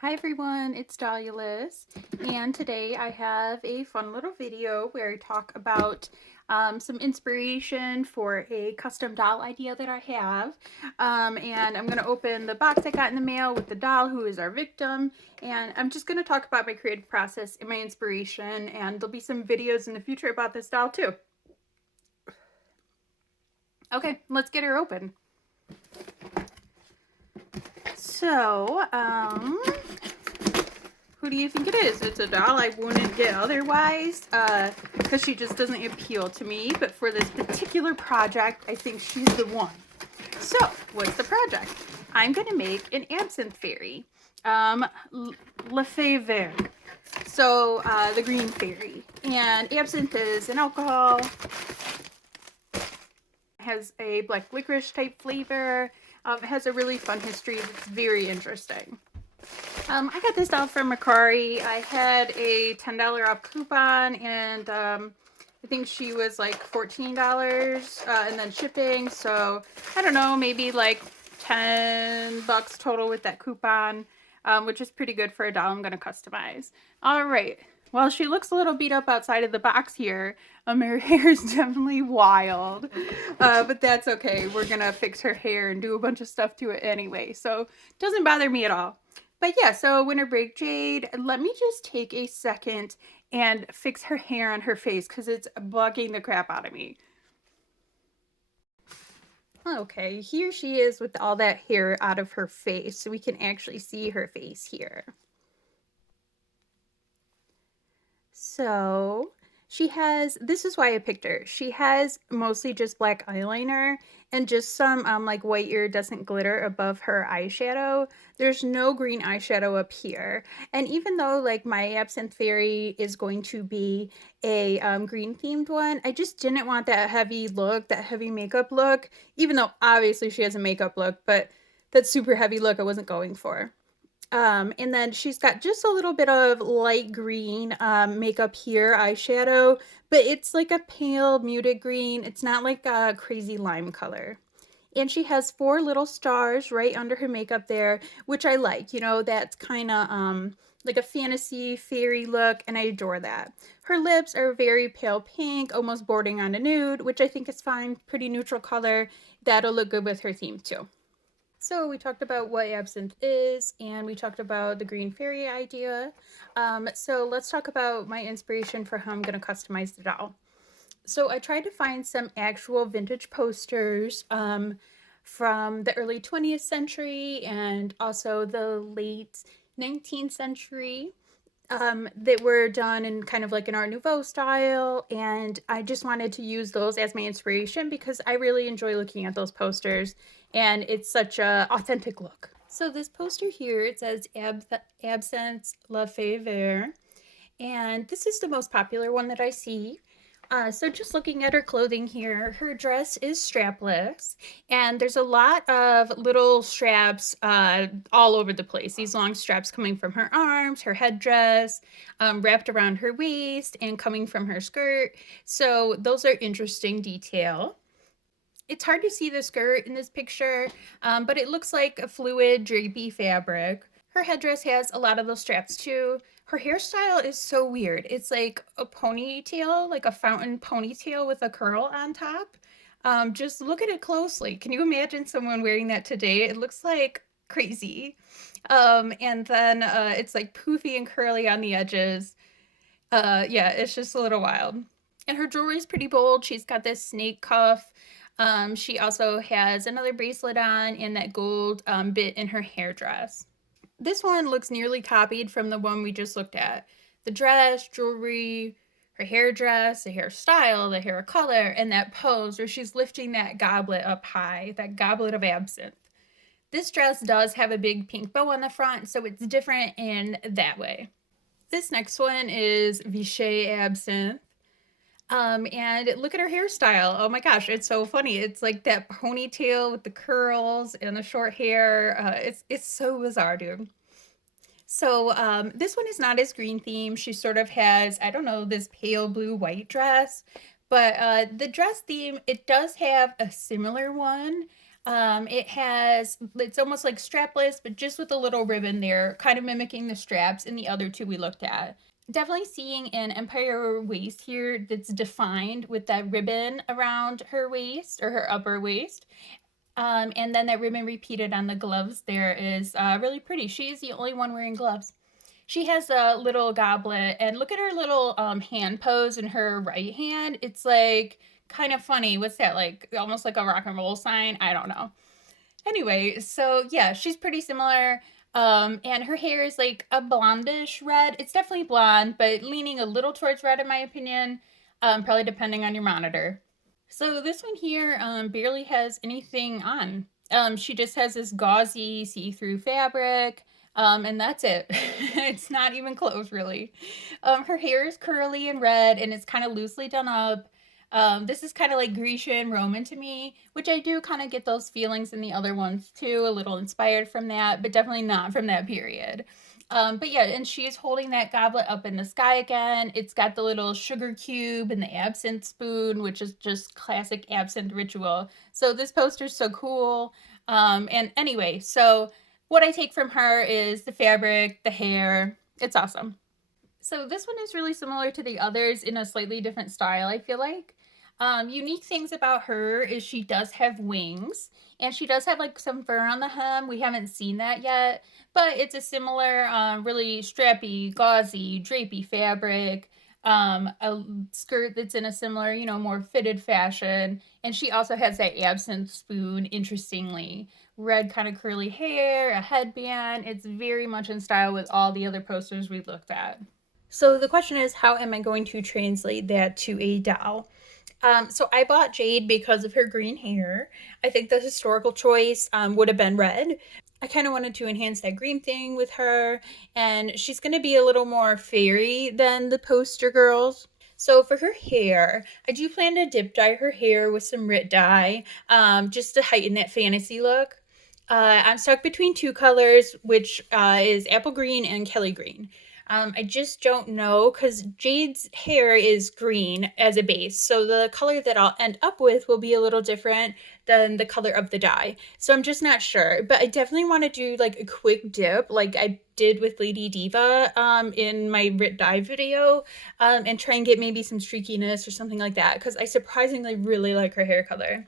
Hi everyone, it's Dahlia and today I have a fun little video where I talk about some inspiration for a custom doll idea that I have. And I'm going to open the box I got in the mail with the doll who is our victim, and I'm just going to talk about my creative process and my inspiration, and there'll be some videos in the future about this doll too. Okay, let's get her open. So, who do you think it is? It's a doll I wouldn't get otherwise, because she just doesn't appeal to me. But for this particular project, I think she's the one. So, what's the project? I'm going to make an absinthe fairy. Le faerie. So, the green fairy. And absinthe is an alcohol. It has a black licorice type flavor. It has a really fun history. It's very interesting. I got this doll from Mercari. I had a $10 off coupon, and I think she was like $14 and then shipping. So I don't know, maybe like $10 total with that coupon, which is pretty good for a doll I'm going to customize. All right. Well, she looks a little beat up outside of the box here. Her hair is definitely wild, but that's okay. We're going to fix her hair and do a bunch of stuff to it anyway, so it doesn't bother me at all. But yeah, so Winter Break Jade, let me just take a second and fix her hair on her face because it's bugging the crap out of me. Okay, here she is with all that hair out of her face, so we can actually see her face here. So she has, this is why I picked her. She has mostly just black eyeliner and just some like white iridescent glitter above her eyeshadow. There's no green eyeshadow up here. And even though like my Absinthe Fairy is going to be a green themed one, I just didn't want that heavy look, that heavy makeup look, even though obviously she has a makeup look, but that super heavy look I wasn't going for. And then she's got just a little bit of light green makeup here, eyeshadow, but it's like a pale muted green. It's not like a crazy lime color. And she has 4 little stars right under her makeup there, which I like. You know, that's kind of like a fantasy fairy look, and I adore that. Her lips are very pale pink, almost bordering on a nude, which I think is fine. Pretty neutral color. That'll look good with her theme too. So we talked about what absinthe is, and we talked about the green fairy idea. So let's talk about my inspiration for how I'm going to customize the doll. So I tried to find some actual vintage posters from the early 20th century and also the late 19th century that were done in kind of like an Art Nouveau style, and I just wanted to use those as my inspiration because I really enjoy looking at those posters, and it's such a authentic look. So this poster here, it says Absinthe La Faerie, and this is the most popular one that I see. So just looking at her clothing here, her dress is strapless, and there's a lot of little straps all over the place. These long straps coming from her arms, her headdress, wrapped around her waist, and coming from her skirt. So those are interesting detail. It's hard to see the skirt in this picture, but it looks like a fluid drapey fabric. Her headdress has a lot of those straps too. Her hairstyle is so weird. It's like a ponytail, like a fountain ponytail with a curl on top. Just look at it closely. Can you imagine someone wearing that today? It looks like crazy. And then it's like poofy and curly on the edges. Yeah, it's just a little wild. And her jewelry is pretty bold. She's got this snake cuff. She also has another bracelet on and that gold bit in her hairdress. This one looks nearly copied from the one we just looked at. The dress, jewelry, her hairdress, the hairstyle, the hair color, and that pose where she's lifting that goblet up high, that goblet of absinthe. This dress does have a big pink bow on the front, so it's different in that way. This next one is Vichy Absinthe. And look at her hairstyle. Oh my gosh, it's so funny. It's like that ponytail with the curls and the short hair. It's so bizarre, dude. So this one is not as green themed. She sort of has, I don't know, this pale blue white dress. But the dress theme, it does have a similar one. It's almost like strapless, but just with a little ribbon there, kind of mimicking the straps in the other two we looked at. Definitely seeing an empire waist here that's defined with that ribbon around her waist or her upper waist. And then that ribbon repeated on the gloves there is really pretty. She is the only one wearing gloves. She has a little goblet, and look at her little hand pose in her right hand. It's like kind of funny. What's that, like almost like a rock and roll sign? I don't know. Anyway, so yeah, she's pretty similar. And her hair is like a blondish red. It's definitely blonde, but leaning a little towards red in my opinion. Probably depending on your monitor. So this one here barely has anything on. She just has this gauzy see-through fabric, and that's it. It's not even clothes, really. Her hair is curly and red, and it's kind of loosely done up. This is kind of like Grecian Roman to me, which I do kind of get those feelings in the other ones too, a little inspired from that, but definitely not from that period. But yeah, and she's holding that goblet up in the sky again. It's got the little sugar cube and the absinthe spoon, which is just classic absinthe ritual. So this poster's so cool. And anyway, so what I take from her is the fabric, the hair. It's awesome. So this one is really similar to the others in a slightly different style, I feel like. Unique things about her is she does have wings, and she does have like some fur on the hem. We haven't seen that yet, but it's a similar, really strappy, gauzy, drapey fabric. A skirt that's in a similar, more fitted fashion. And she also has that absinthe spoon, interestingly. Red kind of curly hair, a headband. It's very much in style with all the other posters we looked at. So the question is, how am I going to translate that to a doll? So I bought Jade because of her green hair. I think the historical choice would have been red. I kind of wanted to enhance that green thing with her, and she's going to be a little more fairy than the poster girls. So for her hair, I do plan to dip dye her hair with some Rit dye, just to heighten that fantasy look. I'm stuck between two colors, which is apple green and Kelly green. I just don't know because Jade's hair is green as a base, so the color that I'll end up with will be a little different than the color of the dye. So I'm just not sure, but I definitely want to do like a quick dip, like I did with Lady Diva in my Rit dye video, and try and get maybe some streakiness or something like that because I surprisingly really like her hair color.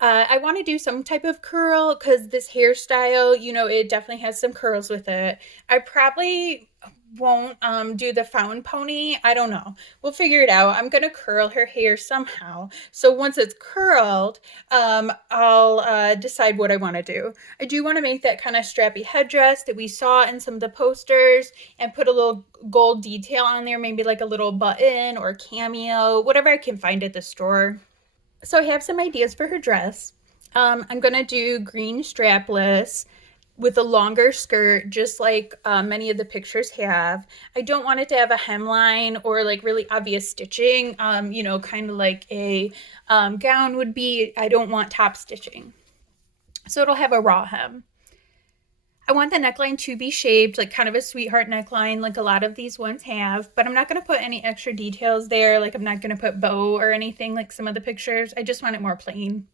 I want to do some type of curl because this hairstyle, it definitely has some curls with it. I probably won't do the fountain pony. I don't know. We'll figure it out. I'm gonna curl her hair somehow. So once it's curled, I'll decide what I want to do. I do want to make that kind of strappy headdress that we saw in some of the posters and put a little gold detail on there, maybe like a little button or cameo, whatever I can find at the store. So I have some ideas for her dress. I'm gonna do green strapless with a longer skirt, just like many of the pictures have. I don't want it to have a hemline or like really obvious stitching, kind of like a gown would be. I don't want top stitching. So it'll have a raw hem. I want the neckline to be shaped like kind of a sweetheart neckline, like a lot of these ones have, but I'm not going to put any extra details there. Like, I'm not going to put bow or anything like some of the pictures. I just want it more plain.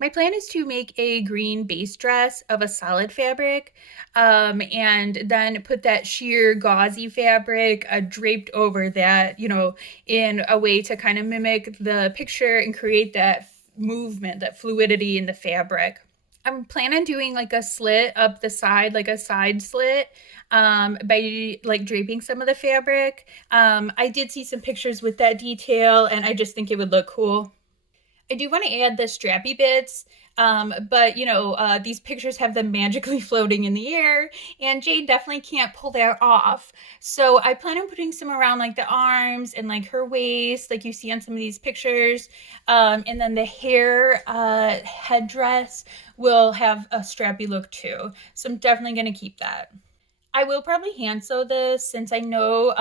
My plan is to make a green base dress of a solid fabric, and then put that sheer gauzy fabric draped over that, in a way to kind of mimic the picture and create that movement, that fluidity in the fabric. I'm planning on doing like a slit up the side, like a side slit, by like draping some of the fabric. I did see some pictures with that detail, and I just think it would look cool. I do want to add the strappy bits, but these pictures have them magically floating in the air, and Jade definitely can't pull that off. So I plan on putting some around like the arms and like her waist, like you see on some of these pictures. And then the hair headdress will have a strappy look too. So I'm definitely going to keep that. I will probably hand sew this since I know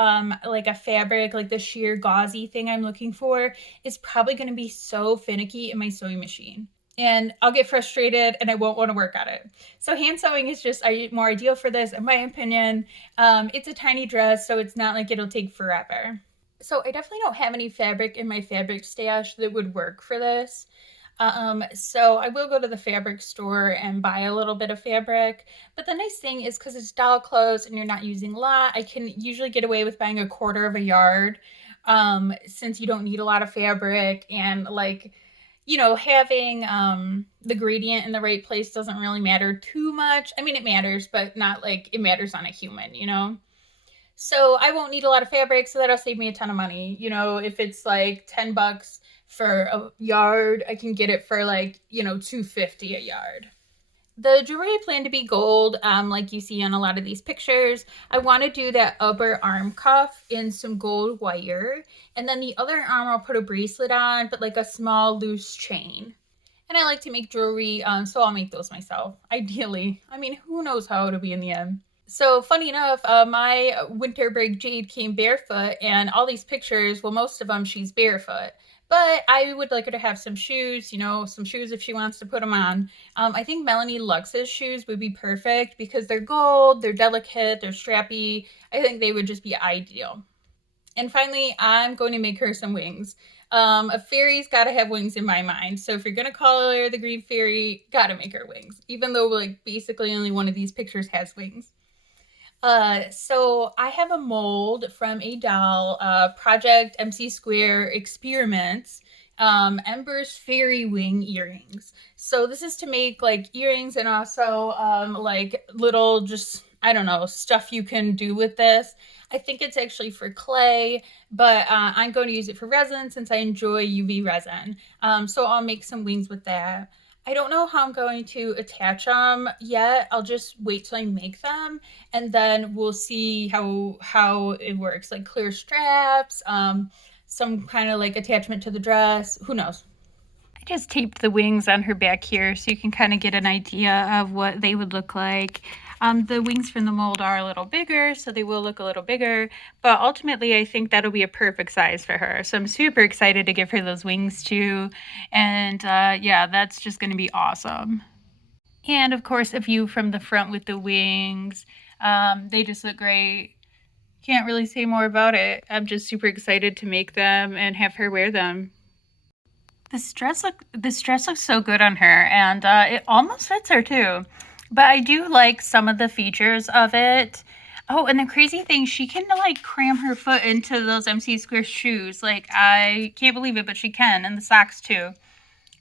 like a fabric, like the sheer gauzy thing I'm looking for is probably going to be so finicky in my sewing machine. And I'll get frustrated and I won't want to work on it. So hand sewing is just more ideal for this, in my opinion. It's a tiny dress, so it's not like it'll take forever. So I definitely don't have any fabric in my fabric stash that would work for this. So I will go to the fabric store and buy a little bit of fabric. But the nice thing is because it's doll clothes and you're not using a lot, I can usually get away with buying a quarter of a yard, since you don't need a lot of fabric and like, having the gradient in the right place doesn't really matter too much. I mean, it matters, but not like it matters on a human. So I won't need a lot of fabric, so that'll save me a ton of money. If it's like $10 for a yard, I can get it for like, 250 a yard. The jewelry I plan to be gold, like you see on a lot of these pictures. I want to do that upper arm cuff in some gold wire, and then the other arm I'll put a bracelet on, but like a small loose chain. And I like to make jewelry, so I'll make those myself, ideally. I mean, who knows how it'll be in the end. So funny enough, my Winter Break Jade came barefoot, and all these pictures, well, most of them she's barefoot. But I would like her to have some shoes, some shoes if she wants to put them on. I think Melanie Lux's shoes would be perfect because they're gold, they're delicate, they're strappy. I think they would just be ideal. And finally, I'm going to make her some wings. A fairy's got to have wings in my mind. So if you're going to call her the green fairy, got to make her wings. Even though like basically only one of these pictures has wings. So I have a mold from a doll, Project MC Square Experiments, Ember's Fairy Wing earrings. So this is to make like earrings and also like little just, I don't know, stuff you can do with this. I think it's actually for clay, but I'm going to use it for resin since I enjoy UV resin. So I'll make some wings with that. I don't know how I'm going to attach them yet. I'll just wait till I make them, and then we'll see how it works. Like clear straps, some kind of like attachment to the dress. Who knows? I just taped the wings on her back here so you can kind of get an idea of what they would look like. The wings from the mold are a little bigger, so they will look a little bigger, but ultimately I think that'll be a perfect size for her. So I'm super excited to give her those wings too. And yeah, that's just going to be awesome. And of course, a view from the front with the wings. They just look great. Can't really say more about it. I'm just super excited to make them and have her wear them. This dress looks so good on her, and it almost fits her too. But I do like some of the features of it. Oh, and the crazy thing, she can like cram her foot into those MC Square shoes. Like I can't believe it, but she can, and the socks too.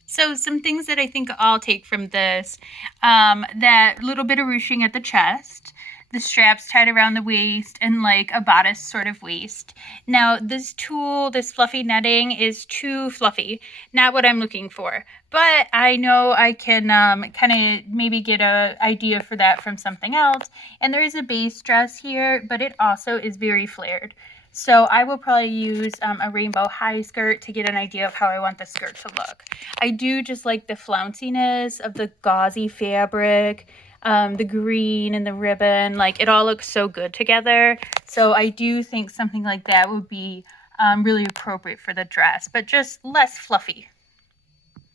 So some things that I think I'll take from this, that little bit of ruching at the chest, the straps tied around the waist, and like a bodice sort of waist. Now this tulle, this fluffy netting is too fluffy, not what I'm looking for. But I know I can kind of maybe get a idea for that from something else. And there is a base dress here, but it also is very flared. So I will probably use a rainbow high skirt to get an idea of how I want the skirt to look. I do just like the flounciness of the gauzy fabric, the green and the ribbon. Like it all looks so good together. So I do think something like that would be really appropriate for the dress, but just less fluffy.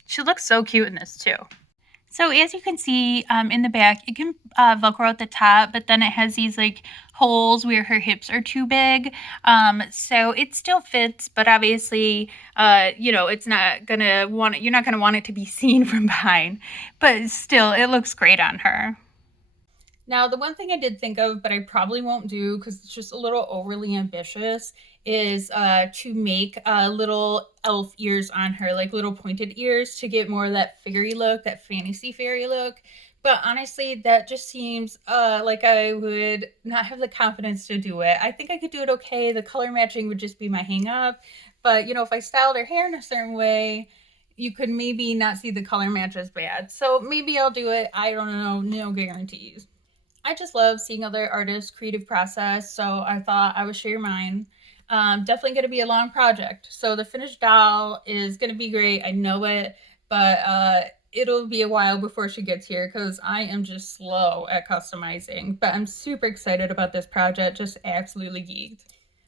She looks so cute in this too. So as you can see in the back, it can Velcro at the top, but then it has these like holes where her hips are too big. So it still fits, but obviously, it's not gonna you're not gonna want it to be seen from behind. But still, it looks great on her. Now, the one thing I did think of, but I probably won't do because it's just a little overly ambitious, is to make little elf ears on her, like little pointed ears to get more of that fairy look, that fantasy fairy look. But honestly, that just seems like I would not have the confidence to do it. I think I could do it okay. The color matching would just be my hang up. But, if I styled her hair in a certain way, you could maybe not see the color match as bad. So maybe I'll do it. I don't know. No guarantees. I just love seeing other artists' creative process, so I thought I would share mine. Definitely going to be a long project. So the finished doll is going to be great. I know it, but it'll be a while before she gets here because I am just slow at customizing. But I'm super excited about this project, just absolutely geeked.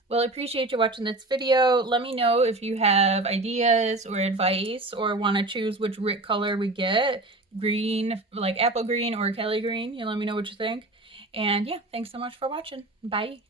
Well, I appreciate you watching this video. Let me know if you have ideas or advice or want to choose which Rick color we get. Green, like apple green or Kelly green. You let me know what you think. And yeah, thanks so much for watching. Bye.